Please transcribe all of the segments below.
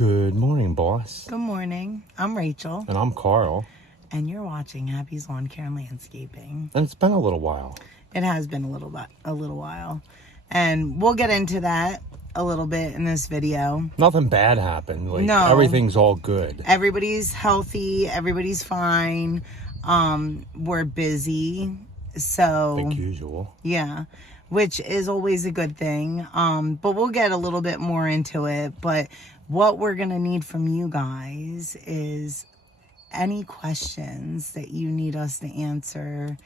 Good morning, boss. Good morning. I'm Rachel. And I'm Carl. And you're watching Happy's Lawn Care and Landscaping. And it's been a little while. It has been a little while. And we'll get into that a little bit in this video. Nothing bad happened. No. Everything's all good. Everybody's healthy. Everybody's fine. We're busy. So. Like usual. Yeah. Which is always a good thing. But we'll get a little bit more into it. But what we're going to need from you guys is any questions that you need us to answer,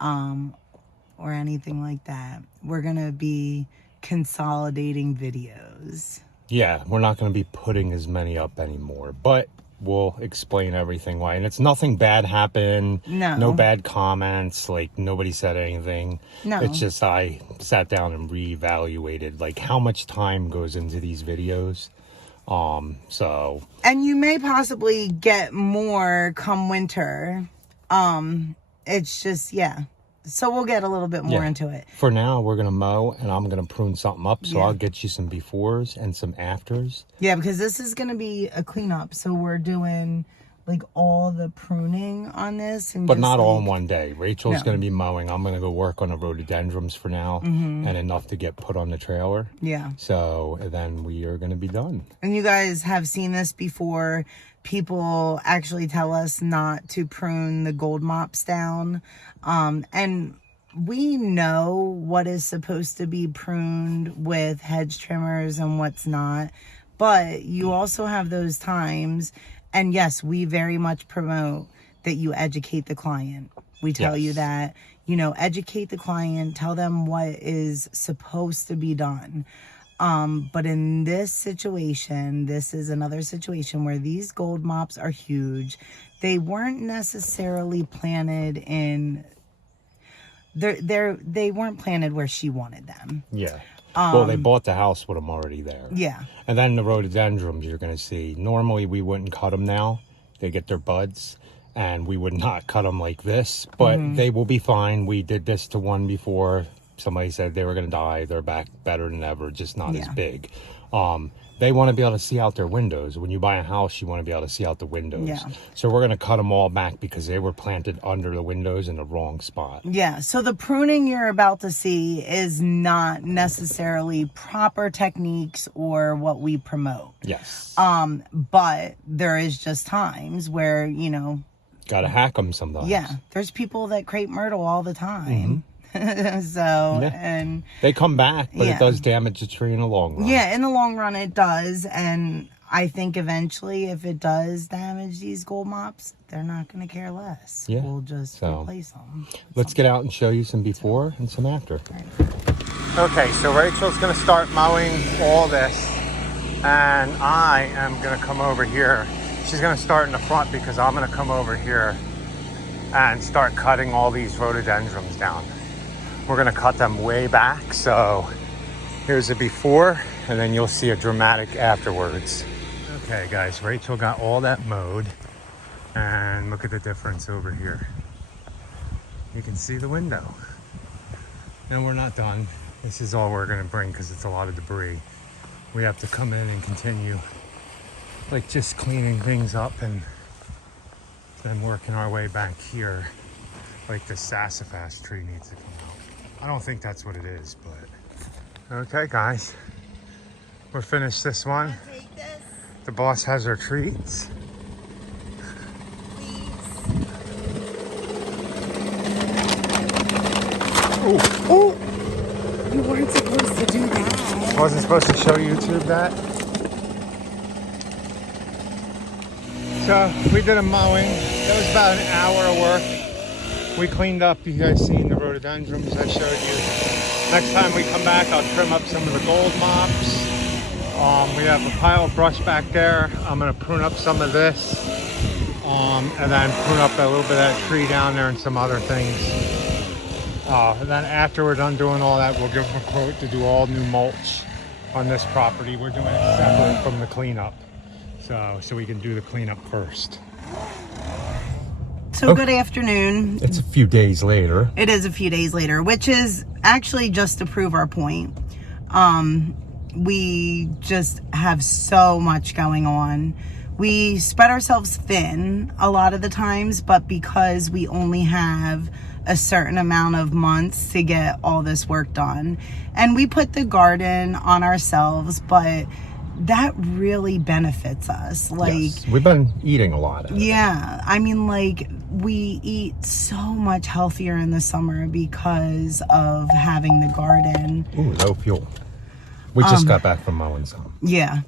or anything like that. We're going to be consolidating videos. Yeah, we're not going to be putting as many up anymore, but we'll explain everything why. And it's nothing bad happened. No bad comments. Like, nobody said anything. No. It's just I sat down and reevaluated, like, how much time goes into these videos. And you may possibly get more come winter. It's just, yeah. So we'll get a little bit more into it. For now, we're going to mow, and I'm going to prune something up. So I'll get you some befores and some afters. Yeah, because this is going to be a cleanup. So we're doing, like, all the pruning on this. But not all in one day. Rachel's going to be mowing. I'm going to go work on the rhododendrons for now. And enough to get put on the trailer. Yeah. So then we are going to be done. And you guys have seen this before. People actually tell us not to prune the gold mops down. And we know what is supposed to be pruned with hedge trimmers and what's not. But you also have those times. And yes, we very much promote that you educate the client. We tell you that, educate the client, tell them what is supposed to be done. But in this situation, this is another situation where these gold mops are huge. They weren't necessarily planted in, they weren't planted where she wanted them. Yeah. Well, they bought the house with them already there. Yeah. And then the rhododendrons you're going to see. Normally, we wouldn't cut them now. They get their buds. And we would not cut them like this. But they will be fine. We did this to one before. Somebody said they were going to die. They're back better than ever, just not as big. They want to be able to see out their windows. When you buy a house, you want to be able to see out the windows. Yeah. So we're going to cut them all back because they were planted under the windows in the wrong spot. Yeah. So the pruning you're about to see is not necessarily proper techniques or what we promote. Yes. But there is just times where, got to hack them sometimes. Yeah. There's people that crepe myrtle all the time. And they come back, but it does damage the tree in the long run. Yeah, in the long run it does. And I think eventually if it does damage these gold mops, they're not going to care less. Yeah. We'll just replace them. Let's get out and show you some before and some after. Okay, so Rachel's going to start mowing all this, and I am going to come over here. She's going to start in the front because I'm going to come over here and start cutting all these rhododendrons down. We're going to cut them way back. So here's a before, and then you'll see a dramatic afterwards. Okay, guys, Rachel got all that mowed, and look at the difference over here. You can see the window. And we're not done. This is all we're going to bring because it's a lot of debris. We have to come in and continue, like, just cleaning things up and then working our way back here. Like, the sassafras tree needs to come out. I don't think that's what it is, but... Okay, guys. We're finished this one. Take this. The boss has her treats. Please. Oh! You weren't supposed to do that. I wasn't supposed to show YouTube that. So, we did a mowing. That was about an hour of work. We cleaned up, you guys seen the rhododendrons I showed you. Next time we come back, I'll trim up some of the gold mops. We have a pile of brush back there. I'm gonna prune up some of this. And then prune up a little bit of that tree down there and some other things. And then after we're done doing all that, we'll give them a quote to do all new mulch on this property. We're doing it separate from the cleanup. So we can do the cleanup first. So good afternoon. It's a few days later. It is a few days later, which is actually just to prove our point. we just have so much going on. We spread ourselves thin a lot of the times, but because we only have a certain amount of months to get all this work done, and we put the garden on ourselves, but that really benefits us. Like, yes, we've been eating a lot. Yeah, I mean, like, we eat so much healthier in the summer because of having the garden. Ooh, low fuel. We just got back from mowing some. Yeah.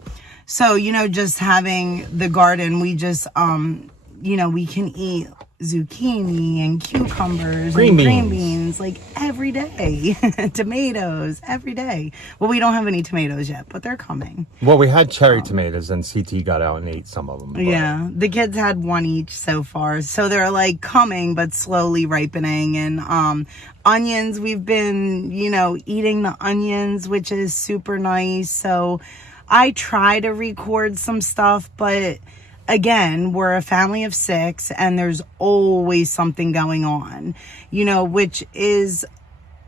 So, you know, just having the garden, we just, you know, we can eat zucchini and cucumbers and green beans like every day. Tomatoes every day. Well, we don't have any tomatoes yet, but they're coming. Well, we had cherry tomatoes, and CT got out and ate some of them. But... yeah, the kids had one each so far, so they're like coming but slowly ripening. And onions, we've been, you know, eating the onions, which is super nice. So I try to record some stuff, but again, we're a family of 6 and there's always something going on, you know, which is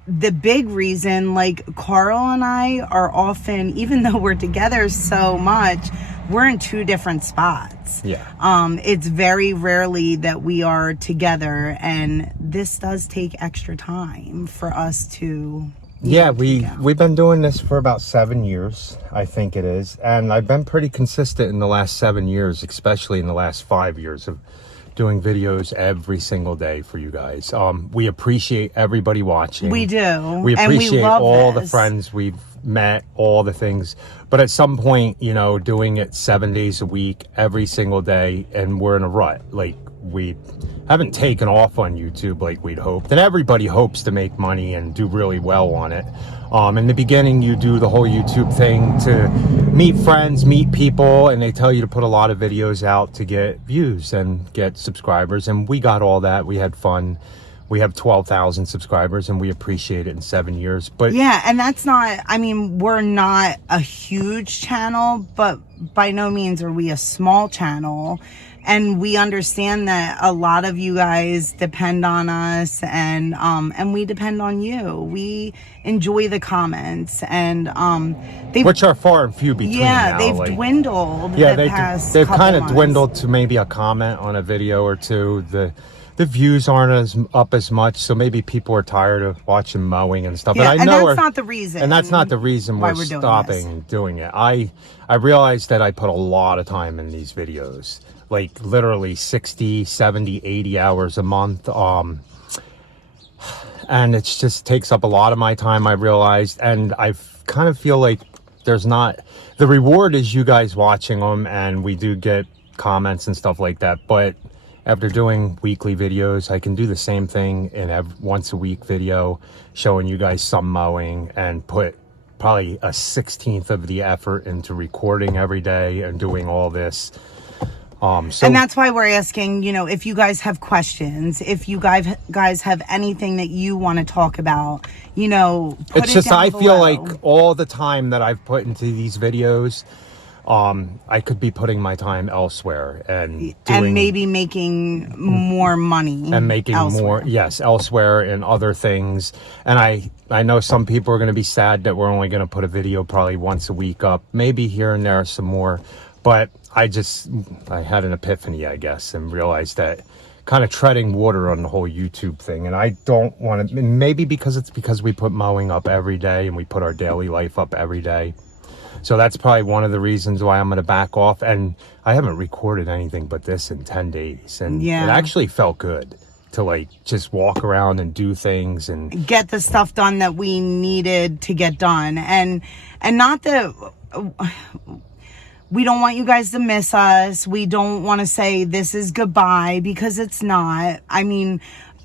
the big reason. Like, Carl and I are often, even though we're together so much, we're in 2 different spots. Yeah. It's very rarely that we are together, and this does take extra time for us to... yeah, we've been doing this for about 7 years, I think it is. And I've been pretty consistent in the last 7 years, especially in the last 5 years of doing videos every single day for you guys. We appreciate everybody watching. We do. We appreciate and we love all this. the friends we've met, all the things. But at some point, you know, doing it 7 days a week, every single day, and we're in a rut. Like, we haven't taken off on YouTube like we'd hoped. And everybody hopes to make money and do really well on it. In the beginning, you do the whole YouTube thing to meet friends, meet people, and they tell you to put a lot of videos out to get views and get subscribers. And we got all that. We had fun. We have 12,000 subscribers, and we appreciate it in 7 years. But yeah, and that's not, I mean, we're not a huge channel, but by no means are we a small channel. And we understand that a lot of you guys depend on us, and we depend on you. We enjoy the comments, and which are far and few between. Yeah, now. they've like, dwindled. Yeah, they've kind of dwindled to maybe a comment on a video or two. The views aren't up as much, so maybe people are tired of watching mowing and stuff. Yeah, but I know that's not the reason. And that's not the reason we're stopping doing it. I realized that I put a lot of time in these videos. Like, literally 60, 70, 80 hours a month. And it just takes up a lot of my time, I realized. And I kind of feel like there's not... the reward is you guys watching them, and we do get comments and stuff like that. But after doing weekly videos, I can do the same thing in a once a week video, showing you guys some mowing, and put probably a 16th of the effort into recording every day and doing all this. And that's why we're asking, you know, if you guys have questions, if you guys have anything that you want to talk about, you know, put it's it just, down I below. feel like all the time that I've put into these videos, I could be putting my time elsewhere and maybe making more money and making elsewhere. elsewhere in other things. And I know some people are going to be sad that we're only going to put a video probably once a week up, maybe here and there some more. But I had an epiphany, I guess, and realized that kind of treading water on the whole YouTube thing. And I don't want to, maybe because we put mowing up every day and we put our daily life up every day. So that's probably one of the reasons why I'm going to back off. And I haven't recorded anything but this in 10 days. And it actually felt good to, like, just walk around and do things and get the stuff done that we needed to get done. And not that... we don't want you guys to miss us. We don't want to say this is goodbye, because it's not. I mean,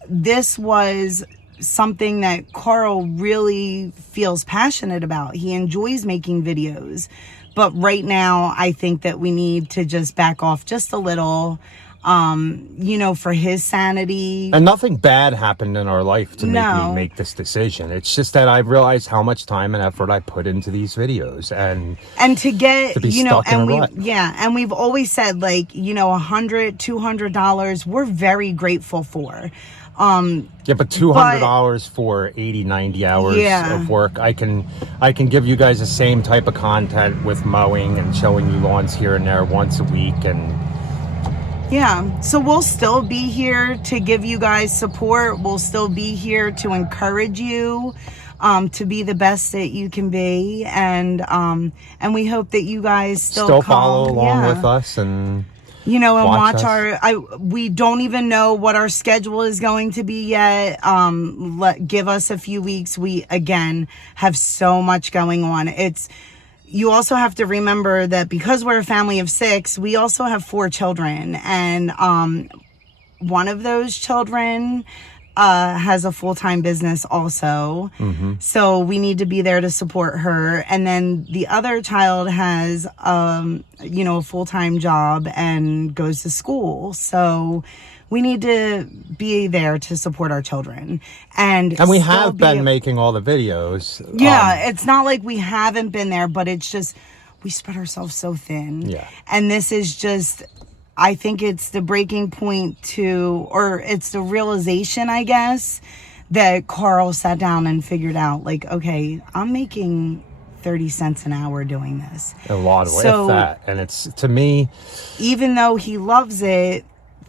this was something that Carl really feels passionate about. He enjoys making videos. But right now, I think that we need to just back off just a little, you know, for his sanity. And nothing bad happened in our life to make me make this decision. It's just that I realized how much time and effort I put into these videos, and to get, to be you know, stuck in a rut. and we've always said, like, you know, $100, $200, we're very grateful for. Yeah, but $200 for 80, 90 hours of work. I can give you guys the same type of content with mowing and showing you lawns here and there once a week. And yeah, so we'll still be here to give you guys support. We'll still be here to encourage you to be the best that you can be, and we hope that you guys still follow along with us and watch we don't even know what our schedule is going to be yet. Give us a few weeks. We again have so much going on. You also have to remember that because we're a family of 6, we also have 4 children, and one of those children has a full-time business also. So we need to be there to support her. And then the other child has, a full-time job and goes to school. So we need to be there to support our children. And we have been making all the videos. Yeah, it's not like we haven't been there, but it's just, we spread ourselves so thin. Yeah. And this is just, I think it's the breaking point or it's the realization, I guess, that Carl sat down and figured out, like, okay, I'm making 30 cents an hour doing this. A lot of that. And it's, to me, even though he loves it,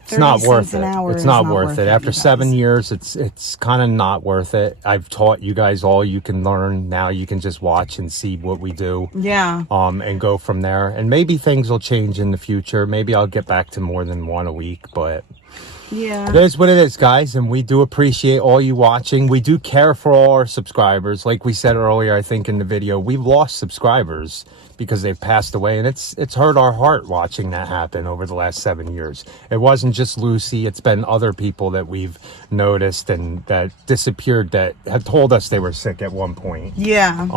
it's not worth it. It's not worth it. After 7 years, it's kind of not worth it. I've taught you guys all you can learn. Now you can just watch and see what we do. Yeah. And go from there. And maybe things will change in the future. Maybe I'll get back to more than one a week, but yeah, it is what it is, guys. And we do appreciate all you watching. We do care for all our subscribers. Like we said earlier, I think in the video, we've lost subscribers because they've passed away, and it's hurt our heart watching that happen over the last 7 years. It wasn't just Lucy, it's been other people that we've noticed and that disappeared that had told us they were sick at one point. Yeah.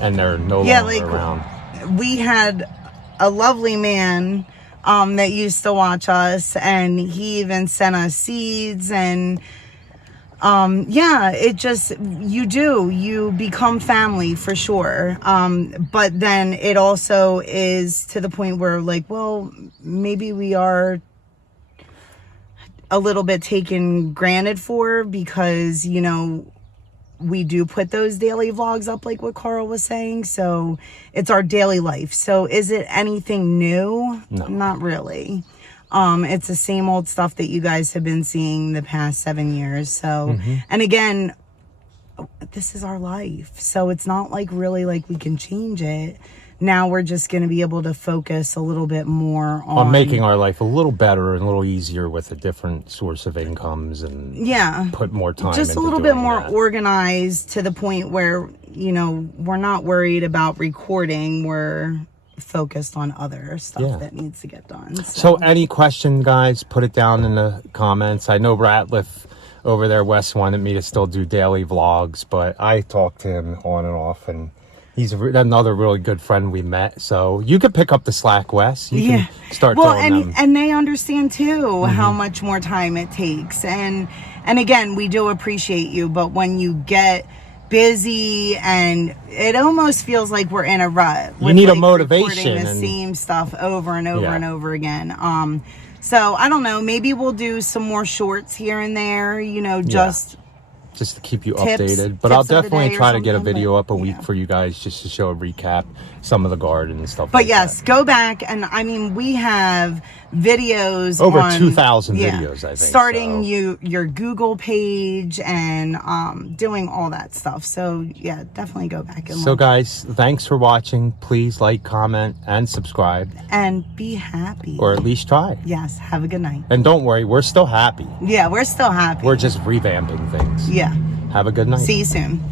And they're no longer around. We had a lovely man that used to watch us, and he even sent us seeds, and it just, you become family for sure. But then it also is to the point where, like, well, maybe we are a little bit taken granted for, because, we do put those daily vlogs up, like what Carl was saying. So it's our daily life. So is it anything new? No. Not really. It's the same old stuff that you guys have been seeing the past 7 years. So, and again, this is our life. So it's not like really like we can change it. Now we're just going to be able to focus a little bit more on making our life a little better and a little easier with a different source of incomes, and put more time just a little bit more organized, to the point where, we're not worried about recording. We're focused on other stuff that needs to get done. So any question, guys, put it down in the comments. I know Ratliff over there, Wes, wanted me to still do daily vlogs, but I talked to him on and off, and he's another really good friend we met. So you could pick up the slack, Wes. You can start telling them. And they understand too how much more time it takes. And again, we do appreciate you, but when you get busy, and it almost feels like we're in a rut. You need a motivation. Recording the same stuff over and over and over again. So I don't know, maybe we'll do some more shorts here and there, just to keep you updated. But I'll definitely try to get a video up a week for you guys, just to show a recap, some of the garden and stuff like that. But yes, go back, and I mean, we have videos over 2,000 videos, I think, starting your Google page and doing all that stuff. So yeah, definitely go back and look. Guys, thanks for watching. Please like, comment, and subscribe, and be happy, or at least try. Yes, have a good night. And don't worry, we're still happy. Yeah, we're still happy. We're just revamping things. Yeah. Have a good night. See you soon.